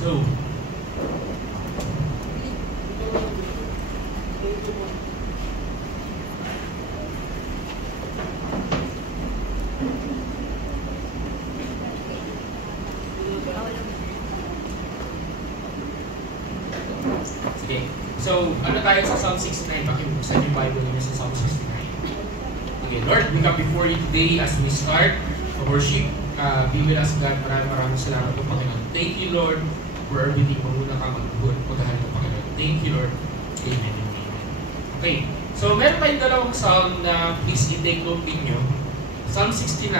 So, sige. So, ano tayo sa Psalm 69? Pakibuksan yung Bible niyo sa Psalm 69. Okay, Lord, we come before you today as we start to worship. Be with us, God. Maraming salamat po, Panginoon. Thank you, Lord, for everything. Pagmuna ka magpagahan mo, Panginoon. Thank you, Lord. Amen and amen. Okay, so meron tayong dalawang psalm na please i-take note ninyo. Psalm 69,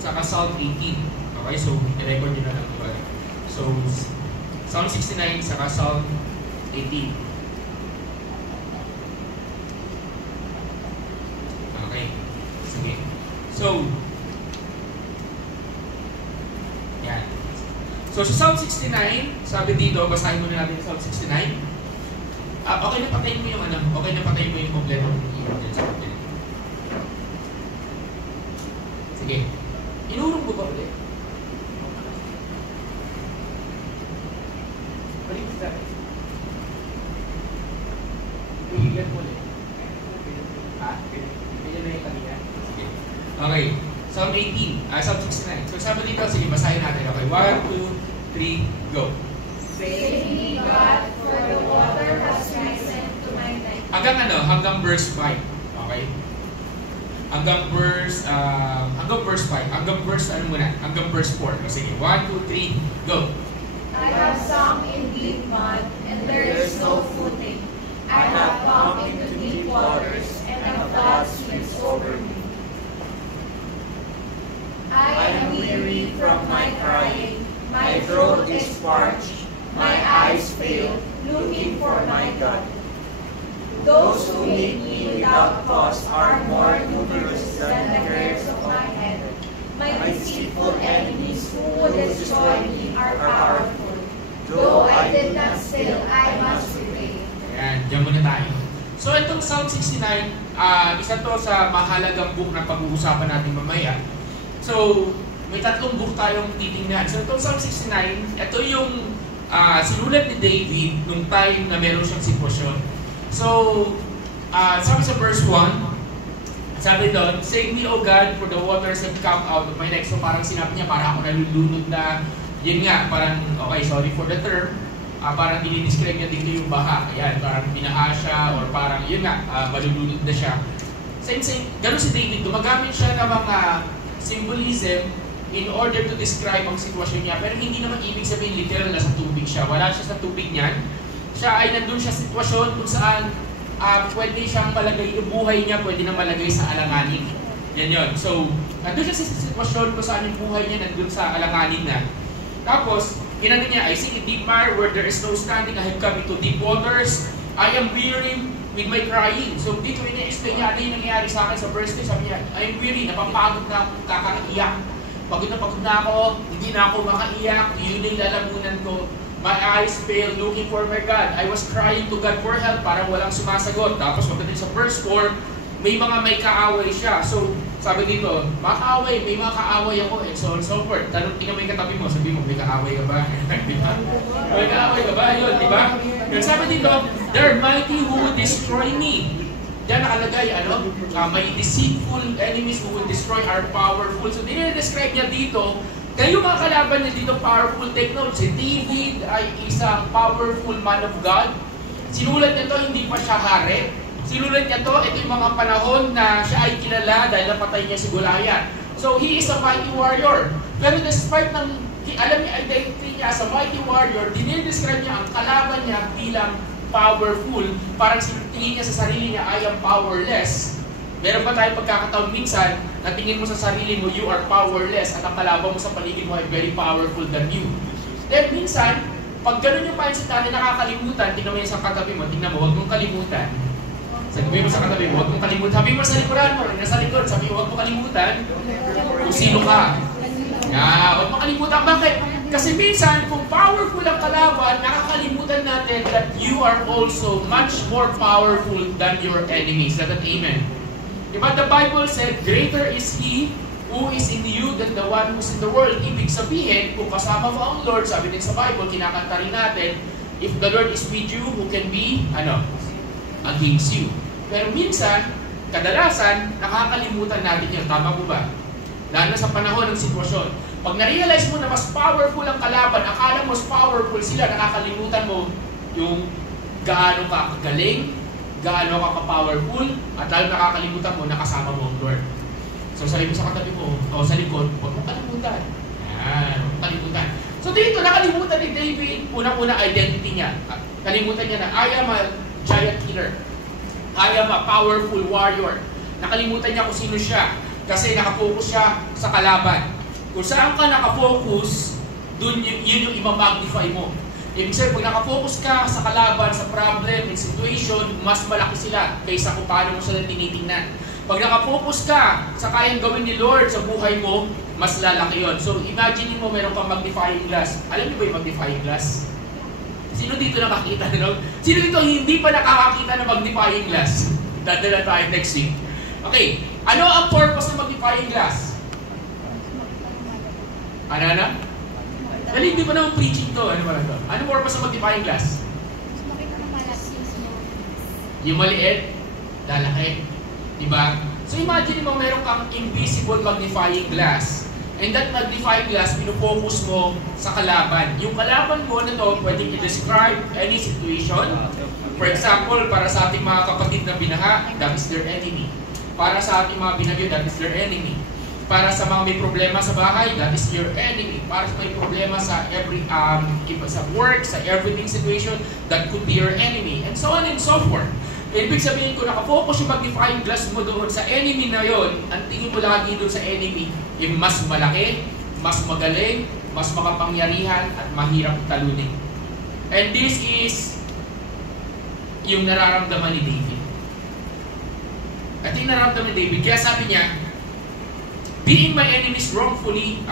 saka Psalm 18. Okay, so i-record nyo na lang ito. So, Psalm 69, saka Psalm 18. Okay, sige. So, yan. So, sa Psalm 69, sabi dito, basahin muna natin Psalm 69. Okay na patayin mo yung okay na patayin mo yung kompleto ng i-order sa hotel. Sige. Inurong ko ba ulit? Balik sa iigat mo ulit. Ganyan na yung kanina. Sige. Okay. Psalm 18. Psalm 69. So sabi dito, sige, basahin natin. Okay. 1, 2, 3, go. Praise be God, for the water has risen to my life. Hanggang verse 5. Okay? Hanggang verse 5. Hanggang verse 4. Sige, 1, 2, 3, go. I have sung in deep mud, and there is no footing. I have come into deep waters, and a flood sweeps over me. I am weary from my crying, my throat is parched, my eyes fail, looking for my God. Those who hate me without cause are more numerous than the hairs of my head. My deceitful enemies who would destroy me are powerful. Though I did not steal, I must repay. Ayan, dyan muna tayo. So itong Psalm 69, isa to sa mahalagang book na pag-uusapan natin mamaya. So, may tatlong book tayong titingnan. So itong Psalm 69, ito yung sinulat ni David nung time na meron siyang sitwasyon. So, sabi sa verse 1, sabi doon, "Save me, O God, for the waters have come out of my neck." So parang sinabi niya, parang ako nalulunod na, yun nga, parang, okay, sorry for the term, parang dinidescribe niya dito yung baha. Ayan, parang binaha siya, or parang, yun nga, malulunod na siya. Same, ganun si David, gumagamit siya ng mga symbolism in order to describe ang sitwasyon niya. Pero hindi naman ibig sabihin literal na sa tubig siya. Wala siya sa tubig niyan. Siya ay nandun siya sa sitwasyon kung saan pwede siyang malagay, yung buhay niya pwede na malagay sa alanganin. Yan yun. So, nandun siya sa sitwasyon kung saan yung buhay niya nandun sa alanganin na. Tapos, ginano niya, "I sing in deep mire where there is no standing. I have come into deep waters. I am weary with my crying." So, dito ina-explain niya ano yung nangyayari sa akin sa verse 2. Sabi niya, "I am weary, napapagod na ako, kakaiyak. Pagod na ako, hindi na ako makaiyak, yun yung lalamunan ko. My eyes fail looking for my God. I was crying to God for help, parang walang sumasagot." Tapos pagdating sa verse 4, may kaaway siya. So, sabi dito, makaaway, may mga kaaway ako, and so on and so forth. Tingnan mo yung katabi mo, sabi mo, may kaaway ka ba? Di ba? May kaaway ka ba? Yun, di ba? Pero sabi dito, "They're mighty who would destroy me." Diyan nakalagay, may deceitful enemies who will destroy our powerful. So, dinidescribe niya dito, kayo mga kalaban niya dito, powerful. Take note, si David ay isang powerful man of God. Sinulat niya to, hindi pa siya hari. Sinulat niya to, ito yung mga panahon na siya ay kilala dahil napatay niya si Goliath. So, he is a mighty warrior. Pero despite ng, alam niya, identity niya as a mighty warrior, dinidescribe niya ang kalaban niya bilang powerful. Parang tingin niya sa sarili niya, "I am powerless." Meron ba tayong pagkakataon minsan na tingin mo sa sarili mo, you are powerless, at ang kalaban mo sa paligid mo ay very powerful than you. Then minsan, pag ganun yung mindset natin, nakakalimutan, tingnan mo yung sa katabi mo, tingnan mo, huwag mong kalimutan. Sabi mo sa katabi mo, huwag mong kalimutan. Sabi mo sa likuran mo, nasa likod, sabi mo, huwag mong kalimutan kung sino ka. Huwag mong kalimutan. Bakit? Kasi minsan, kung powerful ang kalaban, nakakalimutan natin that you are also much more powerful than your enemies. That amen. Diba the Bible said, "Greater is He who who is in you than the one who's in the world. Ibig sabihin, kung kasama mo ang Lord, sabi din sa Bible, kinakanta rin natin, if the Lord is with you, who can be, against you. Pero minsan, kadalasan, nakakalimutan natin yun. Tama po ba? Lalo na sa panahon ng sitwasyon. Pag na-realize mo na mas powerful ang kalaban, akala mo mas powerful sila, nakakalimutan mo yung gaano ka kagaling, gaano ka ka-powerful, at lalo nakakalimutan mo, nakasama mo ang Lord. So sabi mo sa katabi mo, o sa likod, huwag mong kalimutan. Yan, huwag mong kalimutan. So dito, nakalimutan ni David, unang-una identity niya. Kalimutan niya na, I am a giant killer. I am a powerful warrior. Nakalimutan niya kung sino siya. Kasi nakafocus siya sa kalaban. Kung saan ka nakafocus, yun yung i-magnify mo. Ibig sabihin, pag nakafocus ka sa kalaban, sa problem, in situation, mas malaki sila kaysa kung paano mo sila tinitingnan. Pag nakafocus ka sa kayang gawin ni Lord sa buhay mo, mas lalaki yun. So imagine mo meron kang magnifying glass. Alam niyo ba yung magnifying glass? Sino dito nakakita? No? Sino dito hindi pa nakakakita ng magnifying glass? Dadala tayo next week. Okay, ano ang purpose ng magnifying glass? Ano? Dali, hindi pa naman preaching to. Ano ba ito? Ano purpose ng magnifying glass? Yung maliit, lalaki. Diba? So imagine mo meron kang invisible magnifying glass. And that magnifying glass, pinufocus mo sa kalaban. Yung kalaban mo na to, pwedeng i-describe any situation. For example, para sa ating mga kapatid na binaha, that is their enemy. Para sa ating mga binagyo, that is their enemy. Para sa mga may problema sa bahay, that is your enemy. Para sa may problema sa sa work, sa everything situation, that could be your enemy. And so on and so forth. Ibig sabihin ko, nakafocus yung magnifying glass mo doon sa enemy na yon, ang tingin mo lagi doon sa enemy, yung mas malaki, mas magaling, mas makapangyarihan, at mahirap talunin. And this is yung nararamdaman ni David. At yung nararamdaman ni David, kaya sabi niya, being my enemies wrongfully,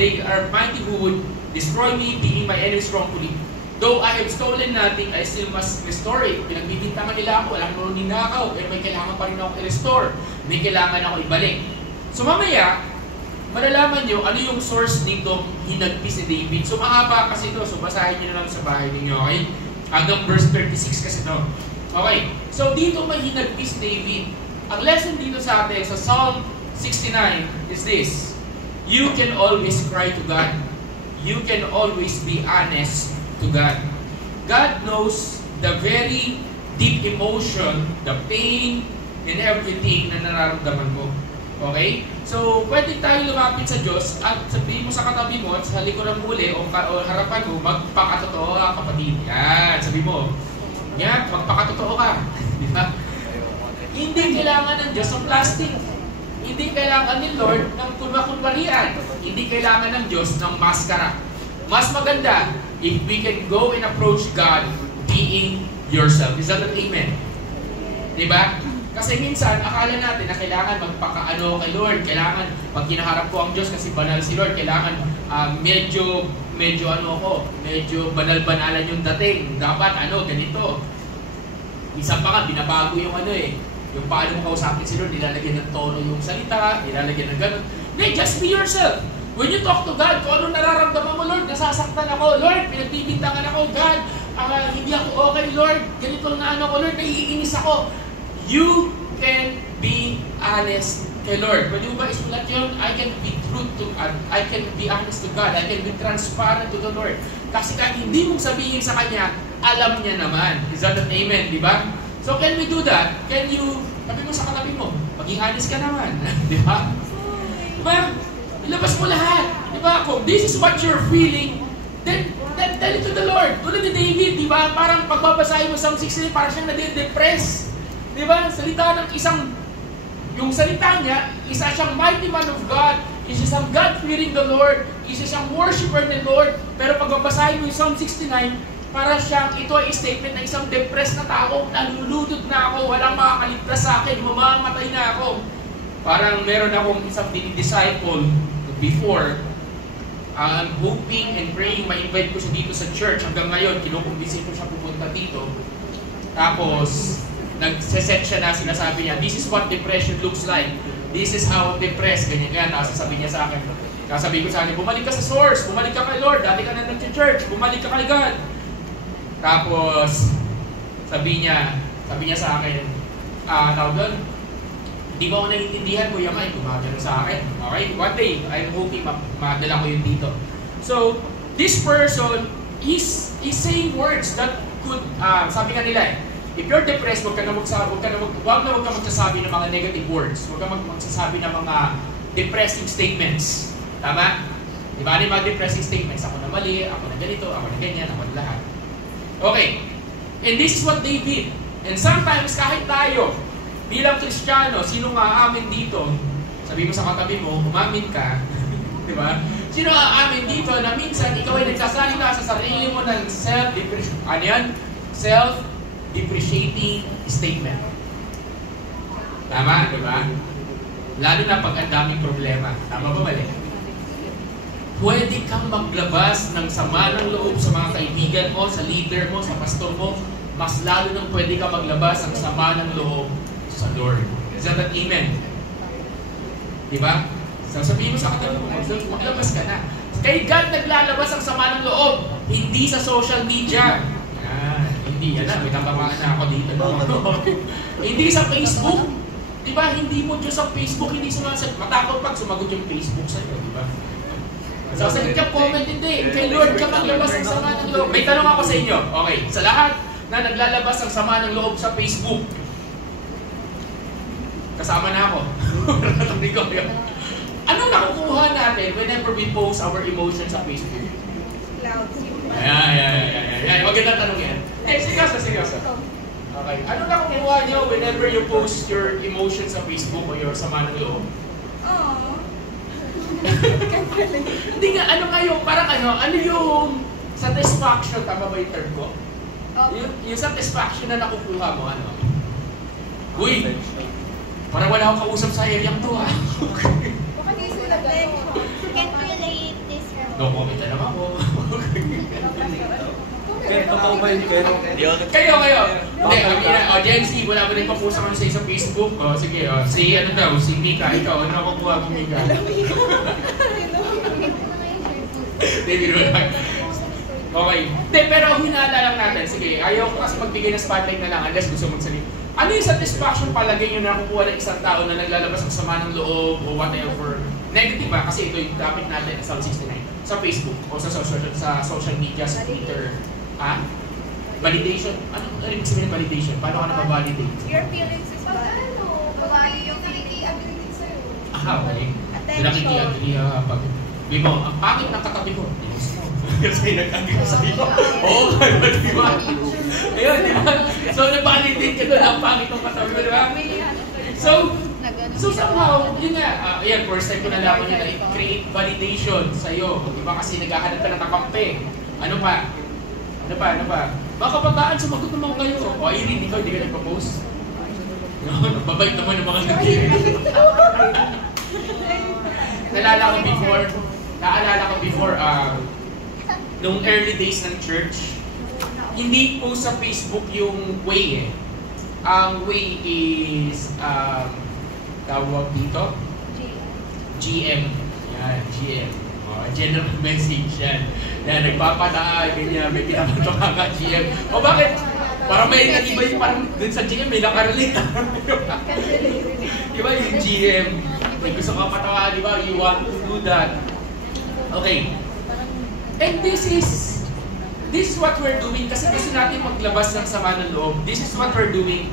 they are mighty who would destroy me, being my enemies wrongfully. Though I have stolen nothing, I still must restore it. Pinagbibintangan nila ako, alam mo ninakaw, pero may kailangan pa rin ako i-restore. May kailangan ako ibalik. So mamaya, malalaman nyo ano yung source nitong hinagpis ni David. So mahaba kasi ito, so basahin nyo na lang sa bahay ninyo, okay? Hanggang verse 36 kasi ito. Okay, so dito may hinagpis David. Ang lesson dito sa atin, sa Psalm 69 is this: you can always cry to God. You can always be honest to God. God knows the very deep emotion, the pain, and everything na nararamdaman mo. Okay? So, pwede tayo lumapit sa Diyos at sabihin mo sa katabi mo at sa likuran mo uli o harapan mo, magpakatotoo ka, kapatid. Yan, sabi mo. Yan, magpakatotoo ka. Di ba? Hindi kailangan ng Diyos ng plastic. Hindi kailangan ni Lord ng kunwarian. Hindi kailangan ng Diyos ng maskara. Mas maganda if we can go and approach God being yourself. Is that an amen? Diba? Kasi minsan, akala natin na kailangan magpakaano kay Lord. Kailangan, pag kinaharap ko ang Diyos kasi banal si Lord, kailangan medyo banal-banalan yung dating. Dapat ganito. Isa pa nga, binabago yung yung paano mo kausapin si Lord, nilalagyan ng tono yung salita, nilalagyan ng gano'n. Hey, just be yourself. When you talk to God, kung anong nararamdaman mo, Lord, nasasaktan ako, Lord, pinagbibintangan ako, God, hindi ako okay, Lord, ganito na ko, Lord, naiinis ako. You can be honest kay Lord. Pwede mo ba isulat yun? I can be true to God. I can be honest to God. I can be transparent to the Lord. Kasi kahit hindi mong sabihin sa Kanya, alam niya naman. Is that an amen? Di ba? So can we do that? Can you, sabi mo sa katabi mo, maging honest ka naman. Di ba? Diba? Ilabas mo lahat. Diba? Kung this is what you're feeling, then tell it to the Lord. Tulad ni David, diba? Parang pagbabasahin mo sa Psalm 69, parang siyang nade-depress. Diba? Salita ng yung salita niya, isa siyang mighty man of God, isa siyang God-fearing the Lord, isa siyang worshiper ni Lord, pero pagbabasahin mo yung Psalm 69, para siyang ito ay statement na isang depressed na tao, naluludod na ako, walang makakaligtas sa akin, mamamatay na ako. Parang meron akong isang disciple before, I'm hoping and praying, ma-invite ko siya dito sa church. Hanggang ngayon, kinukumbisi ko siya pupunta dito. Tapos, nagseset siya na, sinasabi niya, this is what depression looks like. this is how I'm depressed, ganyan. Tapos sasabihin niya sa akin, sasabihin ko sa kanya, bumalik ka sa source, bumalik ka kay Lord, dati ka na nag-church, bumalik ka kay God. Tapos, sabi niya sa akin, tawag doon, hindi mo ako naiintindihan, Kuya Mike, gumagano sa akin. Okay? One day, I'm hoping madala ko yun dito. So, this person, he's saying words that could, sabi nga nila if you're depressed, huwag ka magsasabi ng mga negative words. Huwag ka magsasabi ng mga depressing statements. Tama? Di ba? Yung mga depressing statements, ako na mali, ako na ganito, ako na ganyan, ako na lahat. Okay. And this is what they did. And sometimes, kahit tayo, bilang Kristiyano, sino nga aamin dito? Sabi mo sa katabi mo, umamin ka. Di ba? Sino aamin dito na minsan ikaw ay nagsasalita sa sarili mo ng self-depreciating statement. Tama, di ba? Lalo na pag ang daming problema. Tama ba mali? Pwede kang maglabas ng sama ng loob sa mga kaibigan mo, sa leader mo, sa pastor mo. Mas lalo nang pwede kang maglabas ng sama ng loob sa Lord. Is that amen? Diba? Sasabihin mo sa katabi mo, maglabas ka na. Kay God naglalabas ang sama ng loob, hindi sa social media. Hindi, may tatamaan na ako dito. Hindi sa Facebook. Diba? Hindi mo dyan sa Facebook, hindi sumasagot. Matakot pag sumagot yung Facebook sa'yo, diba? Sasagot ka, comment, hindi. Kay Lord ka maglabas ng sama ng loob. May tanong ako sa inyo. Okay, sa lahat na naglalabas ng sama ng loob sa Facebook, kasama na ako. Anong nakukuha natin whenever we post our emotions sa Facebook? Ayan. Magandang tanong yan. Seryoso. Okay. Anong nakukuha nyo whenever you post your emotions sa Facebook o your sama ng loob? Hindi nga, ano yung satisfaction, tama ba yung term ko? Yung satisfaction na nakukuha mo, Uy! Parang wala akong kausap sa area to, Can't relate this. No comment na naman ako. Totoo ba yun? Kayo. Hindi, Gen Z, wala ba rin papusa kami sa isang Facebook? Sige, si Mika, ikaw, ano nakukuha mo, Mika? Okay. Pero hinala lang natin. Sige, ayaw ko kasi magbigay ng spotlight na lang unless gusto magsalita. Ano yung satisfaction palagay nyo na nakukuha ng isang tao na naglalabas ng sama ng loob o whatever? Negative ba? Kasi ito yung topic natin sa 69. Sa Facebook o sa social media, sa Twitter. Validation? Ano ibig sabihin ng validation? Paano ka na-validate? Your feelings is valid. Babae yung nakiki-agree sa'yo. Okay. Nakiki-agree pag di mo, ang pangit ng katabi ko. Kasi nag-agree sa iyo. Oo, di ba? Ayun, di ba? So, na-validate ka doon ang pangit ng katabi mo, di ba? So somehow, yun nga, ayan, first time ko nalaman yun na i-create validation sa'yo. Di ba? Kasi naghahanap ka ng kakampi. Ano pa? Mga kabataan, sumagot naman kayo. O, Irene, ikaw, hindi ka nagpa-post? Babait naman ng mga nag-i-read. Naalala ko before, nung early days ng church, hindi po sa Facebook yung way Ang way is, tawag dito? GM. Yan, GM. General message yan. Yan, nagpapataan, ganyan, may pinapatuka ka GM. O bakit? Parang may nag-iba yung parang dun sa GM, may nakarelate. Diba yung GM? May gusto ka patawa, diba? You want to do that. Okay. And this is what we're doing kasi gusto natin maglabas ng sama ng loob. This is what we're doing.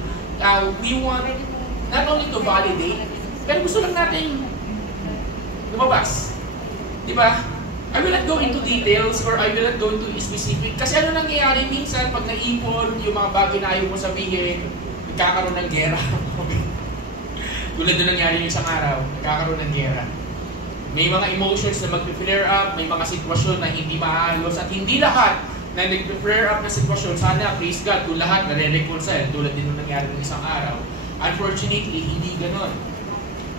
We want not only to validate, pero gusto lang natin lumabas. Diba? I will not go into details or I will not go into specific. Kasi ano nangyayari minsan pag naipon yung mga bagay na ayaw mo sabihin, nagkakaroon ng gera. Tulad na nangyari yung isang araw, nagkakaroon ng gera. May mga emotions na mag-flare up, may mga sitwasyon na hindi maayos, at hindi lahat na nag-flare up na sitwasyon, sana, praise God, kung lahat nare-reconcile, tulad din nung nangyari ng isang araw. Unfortunately, hindi ganon.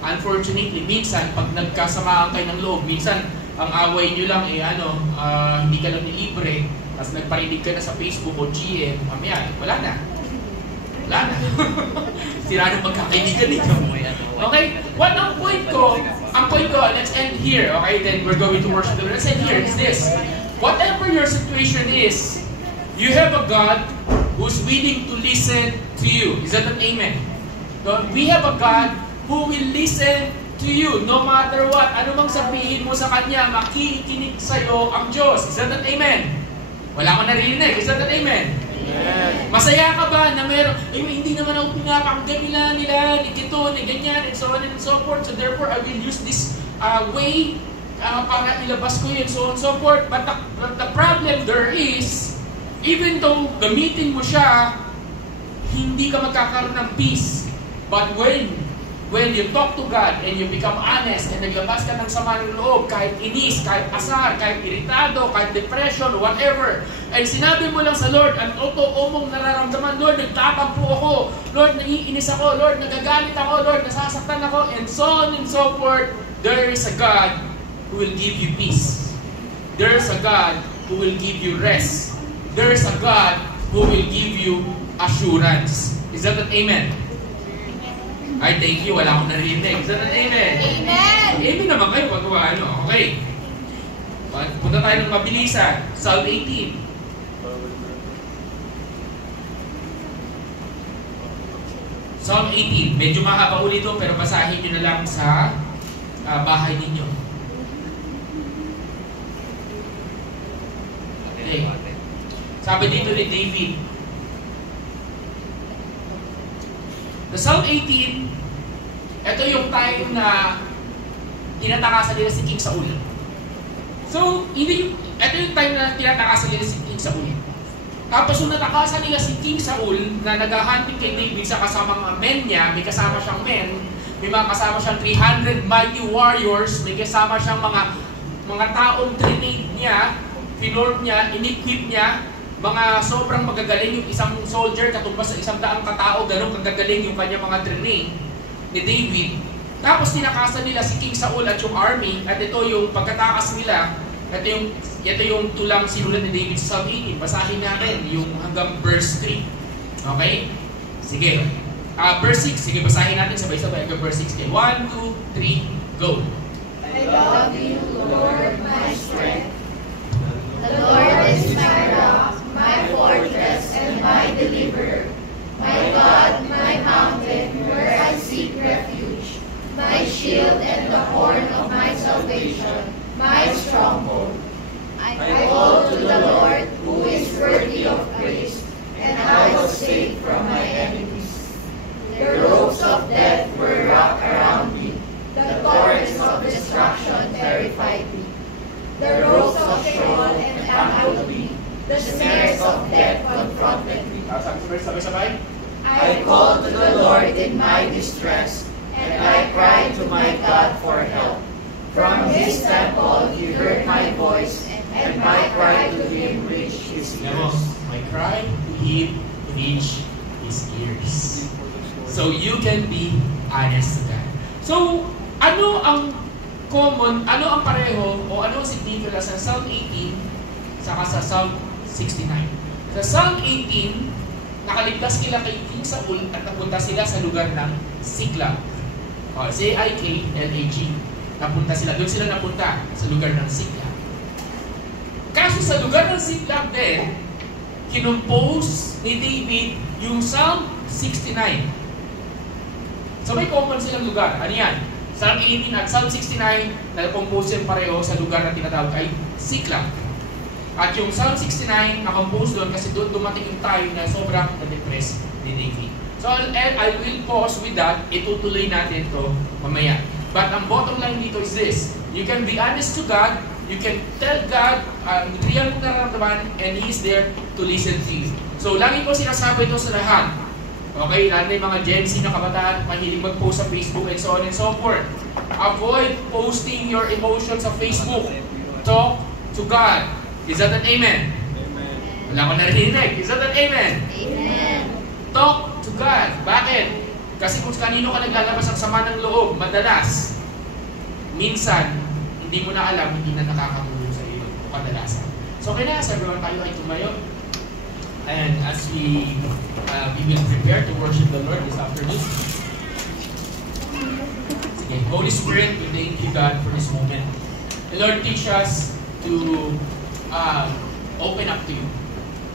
Unfortunately, minsan, pag nagkasamaan kayo ng loob, minsan, ang away nyo lang, hindi ka lang nilibre, tapos nagparinig ka na sa Facebook o GM, mamaya, wala na. Wala na. Sira ng magkakainigan dito. Okay? Ang point ko, let's end here. Okay? Then we're going to worship the Lord. Let's end here. It's this. Whatever your situation is, you have a God who's willing to listen to you. Is that an amen? So, we have a God who will listen to you no matter what. Ano mang sabihin mo sa Kanya, makikinig sa'yo ang Diyos. Is that an amen? Wala ko narinig. Is that an amen? Yes. Masaya ka ba na meron, hindi naman ako pinapakinggan nila, ni Kito, ni ganyan, and so on and so forth. So therefore, I will use this way para ilabas ko yun, so on and so forth. But the problem there is, even though gamitin mo siya, hindi ka magkakaroon ng peace. But when you talk to God and you become honest and naglabas ka ng sama ng loob, kahit inis, kahit asar, kahit iritado, kahit depression, whatever, and sinabi mo lang sa Lord, ang totoo mong nararamdaman, Lord, nagtatampo ako, Lord, naiinis ako, Lord, nagagalit ako, Lord, nasasaktan ako, and so on and so forth, there is a God who will give you peace. There is a God who will give you rest. There is a God who will give you assurance. Is that an amen? Ay, thank you. Wala akong narinig. Is that an amen? Amen! Amen naman kayo pag ano. Okay. Punta tayo ng mabilisan. Psalm 18. Psalm 18. Medyo mahaba ulit ito, pero basahin nyo na lang sa bahay ninyo. Okay. Sabi dito ni David, the Psalm 18, ito yung time na tinatakasan nila si King Saul. So, ito yung time na tinatakasan nila si King Saul. Tapos nung natakasan nila si King Saul na naghahunting kay David sa kasamang men niya, may kasama siyang men, may mga kasama siyang 300 mighty warriors, may kasama siyang mga taong trained niya, pinorm niya, in-equip niya, mga sobrang magagaling yung isang soldier katumbas sa 100 katao, ganun kagagaling yung kanya mga training ni David. Tapos tinakasan nila si King Saul at yung army, at ito yung pagkatakas nila, ito yung tulang sinulat ni David sa Psalm 18. Basahin natin yung hanggang verse 3. Okay? Sige. Verse 6. Sige, basahin natin sabay-sabay hanggang verse 6. 1, 2, 3, go. I love you, Lord, my strength. The Lord is my rock, my fortress, and my deliverer. My God, my mountain, where I seek refuge. My shield and the horn of my salvation, my stronghold. I call to the Lord, who is worthy of praise, and I was saved from my enemies. The ropes of death were wrapped around me. The torrents of destruction terrified me. The ropes of Sheol entangled me. The snares of death confronted me. Sabay-sabay. I called to the Lord in my distress, and I cried to my God for help. From His temple He heard my voice, and my cry to Him reached His ears. My cry to Him reached His ears. So you can be honest to God. So, ano ang common, ano ang pareho, o ano ang significant sa Psalm 18 saka sa Psalm 69? Sa Psalm 18, nakaligtas sila kay King Saul at napunta sila sa lugar ng Siklag. Ziklag. Napunta sila, doon sila napunta sa lugar ng Siklag. Kaso sa lugar ng Siklag din, kinumpose ni David yung Psalm 69. So may common silang lugar. Ano yan? Psalm 18 at Psalm 69 na compose yan pareho sa lugar na tinatawag ay Siklag. At yung Psalm 69 na-compose doon kasi doon dumating yung time na sobrang na-depress ni David. So I will pause with that. Itutuloy natin to mamaya. But ang bottom line dito is this. You can be honest to God. You can tell God real mong nararamdaman, and He is there to listen to you. So lagi ko sinasabi ito sa lahat. Okay, lalo na yung mga Gen Z na kabataan, mahilig mag-post sa Facebook and so on and so forth. Avoid posting your emotions sa Facebook. Talk to God. Is that an amen? Amen. Wala ko narinig. Is that an amen? Amen. Talk to God. Bakit? Kasi kung kanino ka naglalabas ang sama ng loob, madalas, minsan, hindi mo na alam, hindi na nakakatulong sa iyo o kadalasan. So kaya everyone tayo ay tumayo. And as we will prepare to worship the Lord this afternoon, sige, Holy Spirit, we thank you, God, for this moment. The Lord, teach us to open up to you.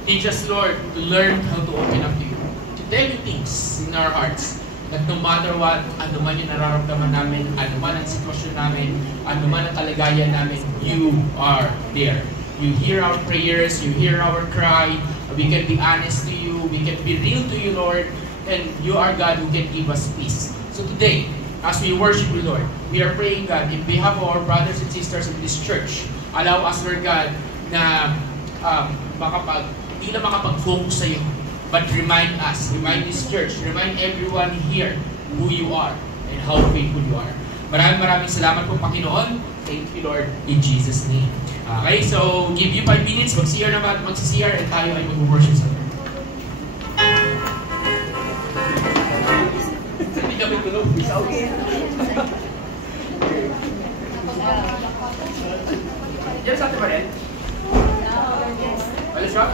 Teach us, Lord, to learn how to open up to you. To tell you things in our hearts. That no matter what, ano man yung nararamdaman namin, ano man ang sitwasyon namin, ano man ang kalagayan namin, you are there. You hear our prayers, you hear our cry. We can be honest to you, we can be real to you, Lord, and you are God who can give us peace. So today, as we worship you, Lord, we are praying, God, in behalf of our brothers and sisters in this church, allow us, Lord God, na hindi na makapag-focus sa iyo, but remind us, remind this church, remind everyone here who you are and how faithful you are. Maraming salamat po, Panginoon. Thank you, Lord, in Jesus' name. Okay, so give you 5 minutes, mag-CR naman, mag-CR, and tayo ay mag-worship sa Lord. Hindi kami tulog. Diyan sa atin ba rin? Alas siya?